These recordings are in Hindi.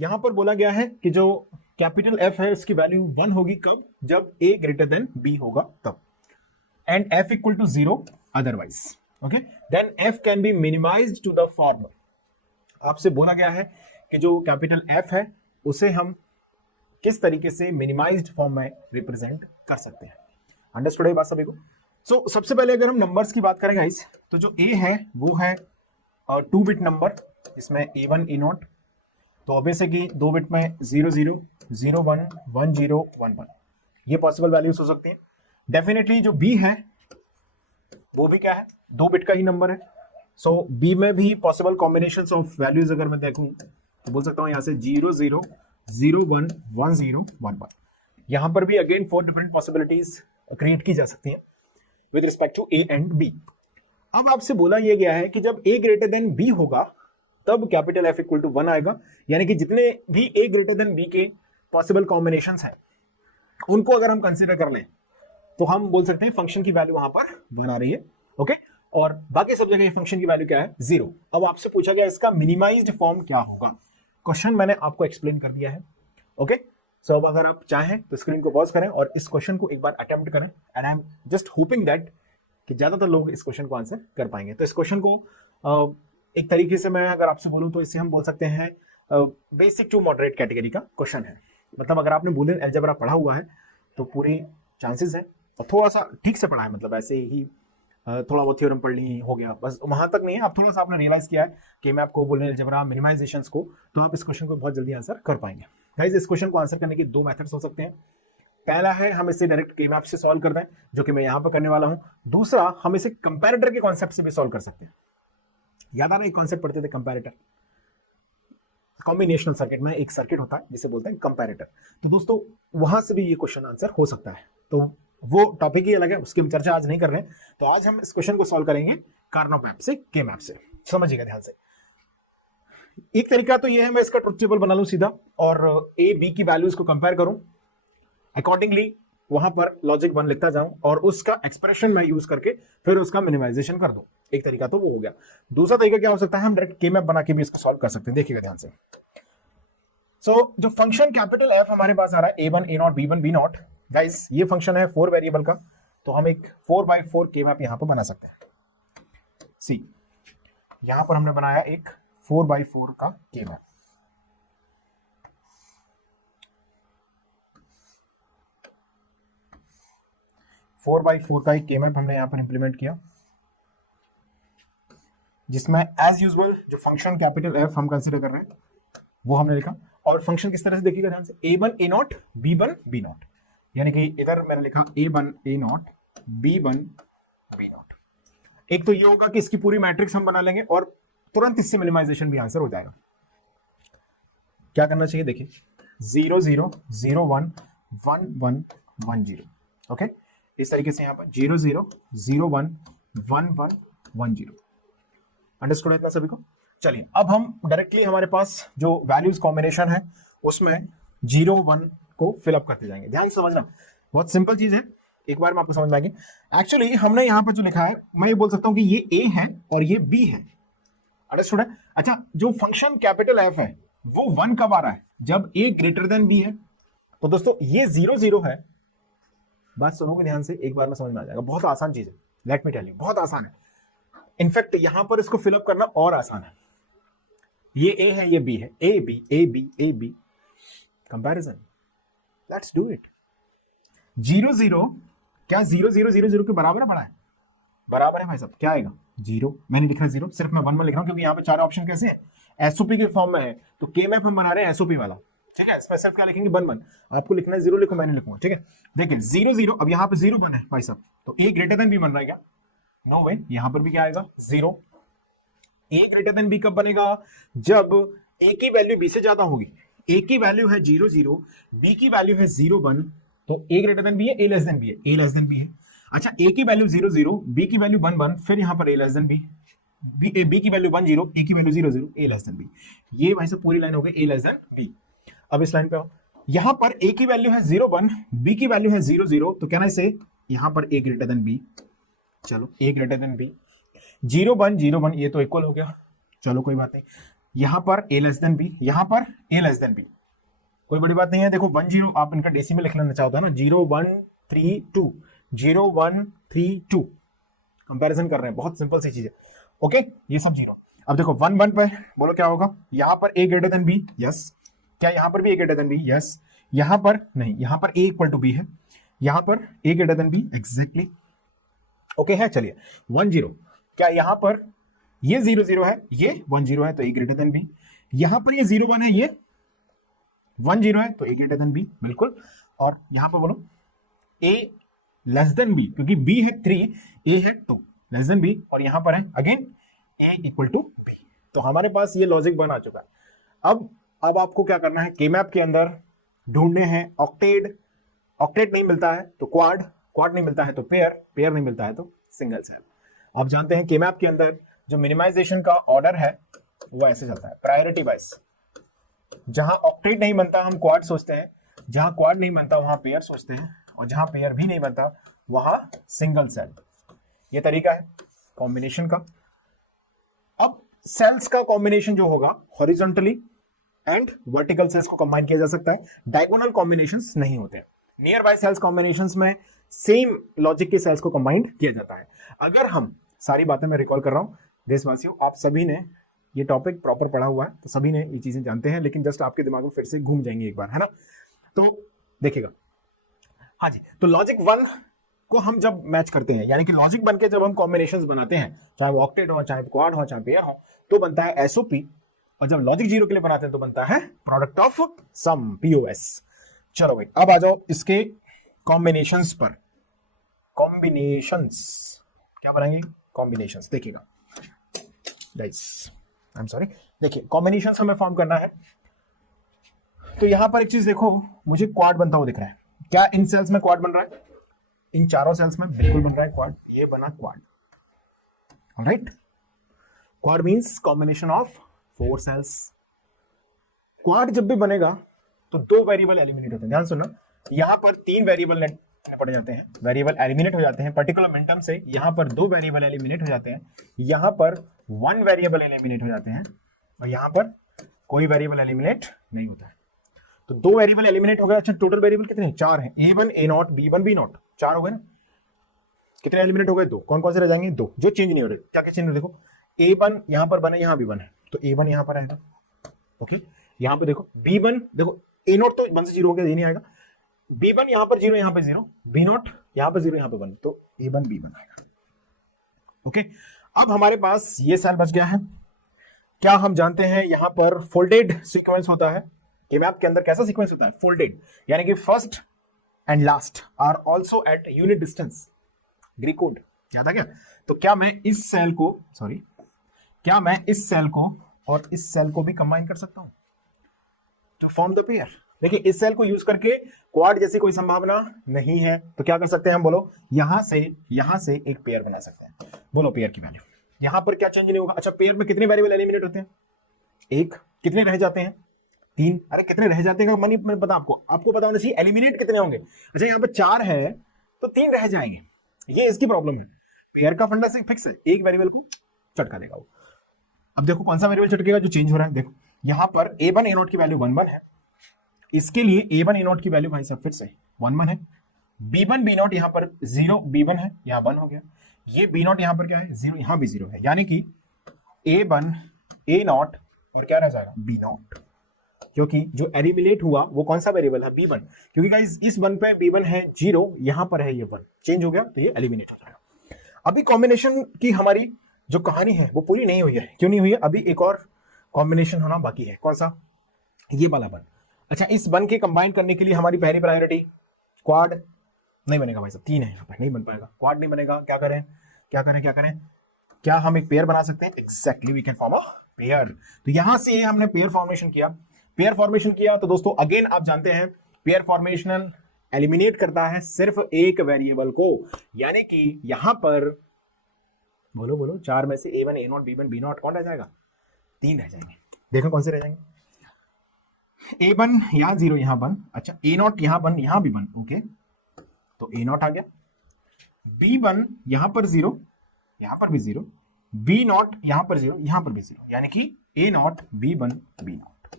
यहां पर बोला गया है कि जो कैपिटल एफ है उसकी वैल्यू 1 होगी कब, जब ए ग्रेटर देन बी होगा तब, and F equal to 0 otherwise. Okay, then F can be minimised to the form. आपसे बोला गया है कि जो कैपिटल एफ है उसे हम किस तरीके से मिनिमाइज्ड फॉर्म में रिप्रेजेंट कर सकते हैं। अंडरस्टूड है बात सभी को? सो सबसे पहले अगर हम नंबर्स की बात करें गाइस, तो जो ए है वो है 2 बिट नंबर, इसमें A1 A0, तो ऑब्वियस है कि 2 बिट में 0 0 0 1 1 0 1 1, ये पॉसिबल वैल्यूज हो सकती हैं। डेफिनेटली जो बी है वो भी क्या है, 2 बिट का ही नंबर है। सो बी में भी पॉसिबल कॉम्बिनेशंस ऑफ वैल्यूज अगर मैं देखूं तो बोल सकता हूं यहां से 0 0 0 1 1 0 1 1। यहां पर भी अगेन 4 डिफरेंट पॉसिबिलिटीज क्रिएट की जा सकती हैं with respect to A and B. अब आपसे बोला यह गया है कि जब ए ग्रेटर देन बी होगा तब कैपिटल एफ इक्वल टू 1 आएगा, यानी कि जितने भी ए ग्रेटर देन बी के पॉसिबल कॉम्बिनेशंस हैं उनको अगर हम कंसीडर कर लें तो हम बोल सकते हैं फंक्शन की वैल्यू वहां पर 1 आ रही है। ओके, और बाकी सब जगह फंक्शन की वैल्यू क्या है, 0। अब आपसे पूछा गया इसका मिनिमाइज्ड फॉर्म क्या होगा। क्वेश्चन मैंने आपको एक्सप्लेन कर दिया है। ओके, सो अब अगर आप चाहें तो स्क्रीन को पॉज करें और इस क्वेश्चन को एक बार अटेम्प्ट करें, and I am just hoping that कि ज्यादातर लोग इस क्वेश्चन को आंसर कर पाएंगे। तो इस क्वेश्चन को एक तरीके से मैं अगर आपसे बोलूं तो इसे हम बोल सकते हैं बेसिक टू मॉडरेट कैटेगरी का क्वेश्चन है। मतलब अगर आपने बूलियन अलजेब्रा पढ़ा हुआ है तो पूरी चांसेस है, और थोड़ा सा ठीक से पढ़ा है, मतलब ऐसे ही थोड़ा बहुत थ्योरम पढ़ ली हो गया, बस वहां तक नहीं है। आप थोड़ा सा आपने रियलाइज किया है कि मैं आपको बूलियन अलजेब्रा मिनिमाइजेशंस को, तो आप इस क्वेश्चन को बहुत जल्दी आंसर कर पाएंगे। गाइस, इस क्वेश्चन को आंसर करने के 2 मेथड्स हो सकते हैं। पहला है हम इसे डायरेक्ट के मैप से सॉल्व कर दें, जो कि मैं यहां पर करने वाला हूं। दूसरा, हम इसे कंपैरेटर के कॉन्सेप्ट से भी सॉल्व कर सकते हैं। याद आ रहा है, एक कॉन्सेप्ट पढ़ते थे कंपैरेटर, कॉम्बिनेशनल सर्किट में एक सर्किट होता है जिसे बोलते हैं कंपैरेटर। तो दोस्तों वहां से भी ये क्वेश्चन आंसर हो सकता है, तो वो टॉपिक ही अलग है, उसकी हम चर्चा आज नहीं कर रहे हैं। तो आज हम इस क्वेश्चन को सॉल्व करेंगे कार्नोट मैप से, के मैप से। समझिएगा ध्यान से। एक तरीका तो ये है मैं इसका ट्रुथ टेबल बना लूं सीधा और ए बी की वैल्यूज को कंपेयर करूं, अकॉर्डिंगली वहां पर लॉजिक 1 लिखता जाऊं और उसका एक्सप्रेशन मैं यूज करके फिर उसका मिनिमाइजेशन कर दूं। एक तरीका तो वो हो गया। दूसरा तरीका क्या हो सकता है, हम डायरेक्ट के मैप बना के भी इसको सॉल्व कर सकते हैं। देखिएगा ध्यान से। सो जो फंक्शन कैपिटल एफ हमारे पास आ रहा है A1 A0 B1 B0, guys ये फंक्शन है 4 वेरिएबल का, तो हम एक 4x4 के मैप यहां पर बना सकते हैं। सी, यहां पर हमने बनाया एक 4x4 का के मैप। फोर बाई फोर का एक के मैप हमने यहां पर इंप्लीमेंट किया, जिसमें एज यूजुअल जो फंक्शन कैपिटल एफ हम कंसीडर कर रहे हैं वो हमने लिखा। और फंक्शन किस तरह से देखिएगा ध्यान से, A1 A0 B1 B0, यानी कि इधर मैंने लिखा A1 A0 B1 B0। एक तो ये होगा कि इसकी पूरी मैट्रिक्स हम बना लेंगे और तुरंत इससे मिनिमाइजेशन भी आंसर हो जाएगा। क्या करना चाहिए, देखिए 0 0 0 1 1 1 1 0। ओके, इस तरीके से यहां पर 0 0 0 1 1 1 1 0। अंडरस्टूड है इतना सभी को? चलिए अब हम डायरेक्टली हमारे पास जो वैल्यूज कॉम्बिनेशन है उसमें 0 1 को फिलअप करते जाएंगे। ध्यान से समझना, बहुत सिंपल चीज है, एक बार में आपको समझ में आएगी। एक्चुअली हमने यहाँ पर जो लिखा है, मैं ये बोल सकता हूँ कि ये ए है और ये बी है। अंडरस्टूड है? अच्छा, जो फंक्शन कैपिटल एफ है वो 1 कब आ रहा है, जब ए ग्रेटर देन बी है। तो दोस्तों ये 0 0 है, बात सुनोगे ध्यान से, एक बार में समझ में आ जाएगा। बहुत आसान चीज है, लेट मी टेल यू, बहुत आसान है। इनफैक्ट यहां पर इसको फिलअप करना और आसान है। ये ए है, ये बी है, A B A B A B, comparison, let's do it. 0 0 क्या 0 0 0 0 के बराबर है, बड़ा है, बराबर है भाई साहब, क्या आएगा 0। मैंने लिख रहा है 0, सिर्फ मैं 1 1 लिख रहा हूं क्योंकि यहाँ पे 4 ऑप्शन कैसे है, एसओपी के फॉर्म में है, तो के मैप हम बना रहे हैं एसओपी वाला। ठीक है, इसमें सिर्फ क्या लिखेंगे 1 1, आपको लिखना है 0 लिखो, मैंने लिखूंगा। ठीक है, देखिए 0 0, अब यहाँ पे 0 1 है भाई साहब, तो ए ग्रेटर देन बी बन रहा है क्या, नो वे, यहां पर भी क्या आएगा 0। ए ग्रेटर देन बी कब बनेगा, जब ए की वैल्यू बी से ज्यादा होगी। ए की वैल्यू है 0 0, बी की वैल्यू है 0 1, तो ए ग्रेटर देन बी है, ए लेस देन बी है, ए लेस देन बी है। अच्छा, ए की वैल्यू 0 0, बी की वैल्यू 1 1, फिर यहां पर ए लेस देन बी, बी की वैल्यू 1 0, ए की वैल्यू 0 0, ए लेस देन बी। ये भाई साहब पूरी लाइन हो गई ए लेस देन बी। अब इस लाइन पे आओ, यहां पर ए की वैल्यू है 0 1, बी की वैल्यू है 0 0, तो कहना इसे यहां पर ए ग्रेटर देन बी। चलो ए ग्रेटर देन बी, 0 1 0 1, ये तो इक्वल हो गया, चलो कोई बात नहीं। यहां पर a लेस देन बी, यहां पर a लेस देन बी, कोई बड़ी बात नहीं है। देखो 1 0 आप इनका डेसिमल लिख लेना चाहता है ना, 0 1 3 2, 0 1 3 2, कंपैरिजन कर रहे हैं, बहुत सिंपल सी चीज है। ओके, ये सब जीरो। अब देखो 1 1 पर बोलो क्या होगा, यहां पर a greater than B, yes. क्या यहां पर भी a greater than B, yes. यहां पर नहीं, यहां पर a इक्वल टू बी है, यहां पर a greater than B, exactly. Okay है, चलिए 1 0, क्या यहां पर ये 0 0 है, ये 1 0 है, तो a ग्रेटर देन बी। यहां पर ये 0 1 है, ये 1 0 है, तो a ग्रेटर देन बी, बिल्कुल। और यहां पर बोलो a लेस देन बी, क्योंकि b है 3, a है 2, लेस देन बी, और यहां पर है again a equal to b। तो हमारे पास ये लॉजिक बन आ चुका है। अब आपको क्या करना है, केमैप के अंदर ढूंढने हैं ऑक्टेट, ऑक्टेट नहीं मिलता है तो क्वाड, क्वाड नहीं मिलता है तो पेयर, पेयर नहीं मिलता है तो सिंगल सेल। आप जानते हैं केमैप के अंदर जो मिनिमाइजेशन का ऑर्डर है वो ऐसे चलता है, प्रायोरिटी वाइज। जहां ऑक्टेट नहीं बनता हम क्वाड सोचते हैं, जहां क्वाड नहीं बनता वहां पेयर सोचते हैं, और जहां पेयर भी नहीं बनता वहां सिंगल सेल। ये तरीका है कॉम्बिनेशन का। अब सेल्स का कॉम्बिनेशन जो होगा हॉरिजॉन्टली एंड वर्टिकल सेल्स को कंबाइन किया जा सकता है, डायगोनल कॉम्बिनेशंस नहीं होते हैं। नियर बाय सेल्स कॉम्बिनेशंस में सेम लॉजिक के सेल्स को कंबाइन किया जाता है। अगर हम सारी बातें मैं रिकॉल कर रहा हूं देशवासियों, आप सभी ने ये टॉपिक प्रॉपर पढ़ा हुआ है, तो सभी ने ये चीजें जानते हैं, लेकिन जस्ट आपके दिमाग में फिर से घूम जाएंगे एक बार, है ना। तो देखिएगा, हाँ जी, तो लॉजिक 1 को हम जब मैच करते हैं, यानी कि लॉजिक बन के जब हम कॉम्बिनेशंस बनाते हैं, चाहे वो ऑक्टेट हो, चाहे क्वाड हो, चाहे पेयर हो, तो बनता है एसओपी। और जब लॉजिक 0 के लिए बनाते हैं तो बनता है प्रोडक्ट ऑफ सम, पीओएस। चलो भाई, अब आ जाओ इसके कॉम्बिनेशंस पर। कॉम्बिनेशंस क्या बनाएंगे, कॉम्बिनेशंस देखिएगा गाइस, आई एम सॉरी, देखिए कॉम्बिनेशंस हमें फॉर्म करना है। तो यहां पर एक चीज देखो, मुझे क्वाड बनता हुआ दिख रहा है। क्या इन सेल्स में क्वाड बन रहा है, इन चारों सेल्स में बिल्कुल बन रहा है क्वाड, ये बना quad, alright. Quad means combination of 4 cells. Quad जब भी बनेगा तो 2 वेरिएबल एलिमिनेट होते हैं, ध्यान सुनना। यहां पर 3 वेरिएबल पड़ जाते हैं, वेरिएबल एलिमिनेट हो जाते हैं पर्टिकुलर मोमेंटम से। यहां पर 2 वेरिएबल एलिमिनेट हो जाते हैं, यहां पर 1 वेरिएबल एलिमिनेट हो जाते हैं, और यहां पर कोई वेरिएबल एलिमिनेट नहीं होता है। तो 2 वेरिएबल एलिमिनेट हो गए। अच्छा, टोटल वेरिएबल कितने, 4 हैं, a1 a0 b1 b0, 4 हो गए ना। कितने एलिमिनेट हो गए, 2। कौन कौन से रह जाएंगे, 2 जो चेंज नहीं हो रहे। क्या क्या चेंज हो, देखो a1 यहां पर बने, यहां भी बने, तो a1 यहां पर आएगा। ओके, यहां पे देखो b1, देखो a0 तो 1 से 0 हो गया, ये नहीं आएगा। b1 यहां पर 0, यहां पर 0, b0 यहां पर 0, यहां पर 1, तो a1 b1 आएगा। ओके, अब हमारे पास ये सेल बच गया है। क्या हम जानते हैं यहां पर फोल्डेड सीक्वेंस होता है, केमैप के अंदर कैसा सीक्वेंस होता है, फोल्डेड, यानी कि first and last are also at unit distance, Greek code याद आ गया। तो क्या मैं इस सेल को, सॉरी, क्या मैं इस सेल को और इस सेल को भी कंबाइन कर सकता हूं टू फॉर्म द पेयर। देखिए, इस सेल को यूज करके क्वाड जैसी कोई संभावना नहीं है, तो क्या कर सकते हैं हम, बोलो यहां से एक पेयर बना सकते हैं। बोलो पेयर की वैल्यू, यहां पर क्या चेंज नहीं होगा। अच्छा, पेयर में कितने वेरिएबल एलिमिनेट होते हैं, 1। कितने रह जाते हैं, 3। अरे कितने रह जाते हैं मनी पता आपको पता होना चाहिए, एलिमिनेट कितने होंगे। अच्छा, यहाँ पर 4 है तो 3 रह जाएंगे, ये इसकी प्रॉब्लम है। पेयर का फंडा से फिक्स है, एक वेरिएबल को चटका देगा वो। अब देखो कौन सा वेरिएबल चटकेगा जो चेंज हो रहा है। देखो यहां पर a1 a0 की वैल्यू 1 1 है, इसके लिए a1 a0 की वैल्यू भाई सब फिर से 1 1 है। b1 b0 यहां पर 0 b1 है, यहां 1 हो गया। ये b0 यहां पर क्या है, 0, यहां भी 0 है, यानी कि a1 a0 और क्या रह जाएगा, b0, क्योंकि जो एलिमिनेट हुआ वो कौन सा वेरिएबल है, b1, क्योंकि गाइस इस 1 पे b1 है 0, यहां पर है ये 1, चेंज हो गया तो ये एलिमिनेट हो जाएगा। अभी कॉम्बिनेशन की हमारी जो कहानी है वो पूरी नहीं हुई है। क्यों नहीं हुई है, अभी एक और कॉम्बिनेशन होना बाकी है। कौन सा, ये वाला 1। अच्छा, इस 1 के कंबाइन करने के लिए हमारी पहली प्रायोरिटी क्वाड नहीं बनेगा भाई साहब, 3 है यहाँ पर, नहीं बन पाएगा, क्वाड नहीं बनेगा। क्या करें, क्या हम एक पेयर बना सकते हैं, exactly we can form a pair. तो यहां से हमने पेयर फॉर्मेशन किया, तो दोस्तों अगेन आप जानते हैं पेयर फॉर्मेशनल एलिमिनेट करता है सिर्फ एक वेरिएबल को, यानी कि यहां पर बोलो 4 में से a1 a0 b1 b0 कौन रह जाएगा, 3 रह जाएंगे। देखो कौन से रह जाएंगे, a1 यहां 0 यहां 1, अच्छा a0 यहां 1 यहां भी 1, ओके, तो a0 आ गया। b1 यहां पर 0 यहां पर भी 0, b0 यहां पर 0 यहां पर भी 0, यानी कि A not B one B not.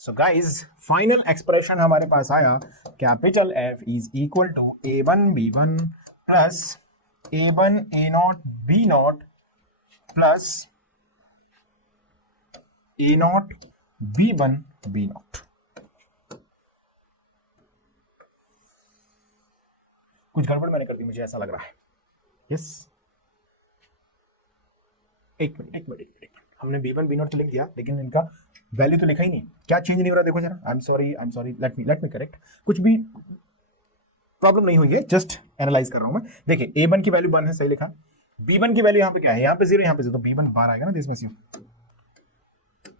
So guys final expression हमारे पास आया capital F is equal to A one B one plus A one A not B not plus A not B one B not. कुछ गड़बड़ मैंने कर दी, मुझे ऐसा लग रहा है। यस एक मिनट हमने बी वन बी नॉट तो लिख दिया, लेकिन इनका वैल्यू तो लिखा ही नहीं। क्या चेंज नहीं हो रहा देखो जरा। I am sorry let me correct. कुछ भी प्रॉब्लम नहीं हुई है, जस्ट एनालाइज कर रहा हूं मैं। देखिए ए वन की वैल्यू 1 है, सही लिखा। बी वन की वैल्यू यहाँ पे क्या है, यहाँ पे 0, यहाँ पे 0, तो बी वन बार आएगा ना इसमें से।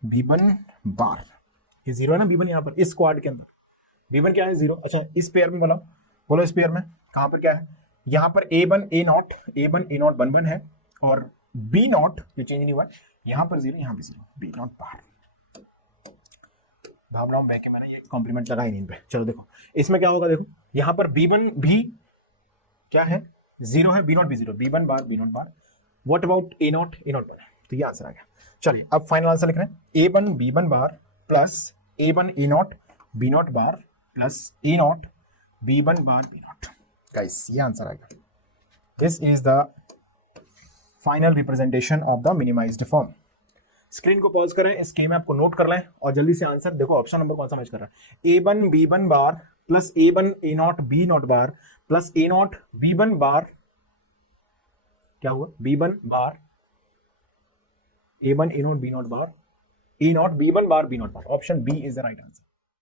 बी वन बार ये 0 है ना, बी वन यहाँ पर इस स्क्वाड के अंदर बी वन क्या है 0। अच्छा इस पेयर में बोलो इस पेयर में कहां पर क्या है, यहाँ पर ए वन ए नॉट 1 है और बी नॉट ये चेंज नहीं हुआ है, यहाँ पर 0 यहाँ पे 0, बी नॉट बाहर। भावनाओं में के मैंने ये कॉम्प्लीमेंट लगाई नहीं इन पे। चलो देखो इसमें क्या होगा, देखो यहाँ पर बी वन भी क्या है 0 है, बी नॉट भी 0, B one bar B not bar. What about A not 1, तो ये आंसर आ गया। चलिए अब फाइनल आंसर लिख रहे हैं, A one B one bar plus A one A not B not bar plus A not B one bar B not. Guys ये आंसर आएगा। This is the final representation of the minimized form. Screen को पॉज करें, इस के में आपको नोट कर लें और जल्दी से आंसर देखो। ऑप्शन नंबर कौन सा मैच कर रहा है, A one B one bar plus A one A not B not bar plus A not B one bar, क्या हुआ B one bar A one A not B not bar, A not B one bar B not bar. Option B is the right answer.